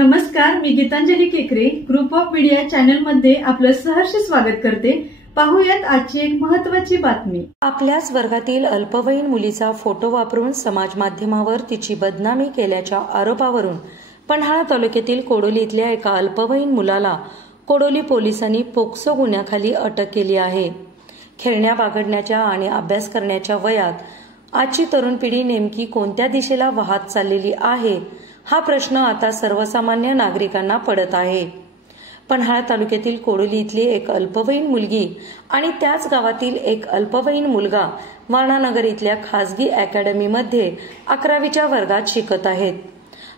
नमस्कार, मी गीतांजली केकरे group of media channel मध्ये आपलं सहर्ष स्वागत करते। पाहूयात आजची एक महत्त्वाची बातमी। आपल्याच वर्गातील अल्पवयीन मुलीचा फोटो वापरून समाज माध्यमावर तिची बदनामी केल्याच्या आरोपावरून पन्हाळा तालुक्यातील कोडोली इथल्या एका अल्पवयीन मुलाला कोडोली पोलिसांनी पोक्सो गुन्ह्याखाली अटक केली आहे। खेळण्या बागडण्याच्या आणि अभ्यास करण्याच्या वयात आजची तरुण पिढी नेमकी कोणत्या दिशेला वाहत चाललेली आहे हा प्रश्न आता सर्वसामान्य नागरिकांना पडत आहे। पन्हाळा तालुक्यातील कोडोली इथली एक अल्पवयीन मुलगी आणि त्याच गावातील एक अल्पवयीन मुलगा वारणानगर इथल्या खासगी अकॅडमीमध्ये 11वीच्या वर्गात शिकत आहेत।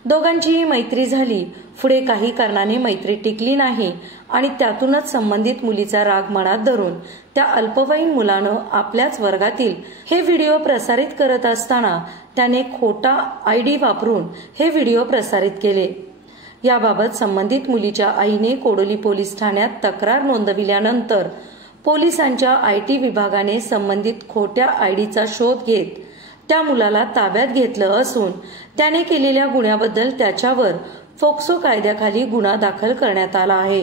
दोघांचीही मैत्री झाली। पुढे काही कारणाने मैत्री टिकली नाही आणि त्यातूनच संबंधित मुलीचा राग मनात धरून त्या अल्पवयीन मुलानं आपल्याच वर्गातील हे व्हिडिओ प्रसारित करत असताना त्याने खोटा आयडी वापरून हे व्हिडिओ प्रसारित केले। याबाबत संबंधित मुलीच्या आईने कोडोली पोलीस ठाण्यात तक्रार नोंदविल्यानंतर पोलिसांच्या आयटी विभागाने संबंधित खोट्या आयडीचा शोध घेत त्या मुलाला ताब्यात घेतलं असून त्याने केलेल्या गुन्ह्याबद्दल त्याच्यावर पोक्सो कायद्याखाली गुन्हा दाखल करण्यात आला आहे।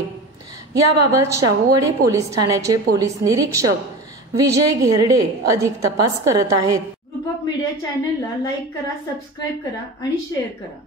याबाबत शाहूवाडी पोलीस ठाण्याचे पोलीस निरीक्षक विजय घेरडे अधिक तपास करत आहेत। ग्रुप ऑफ मीडिया चॅनलला लाईक करा, सबस्क्राइब करा आणि शेअर करा।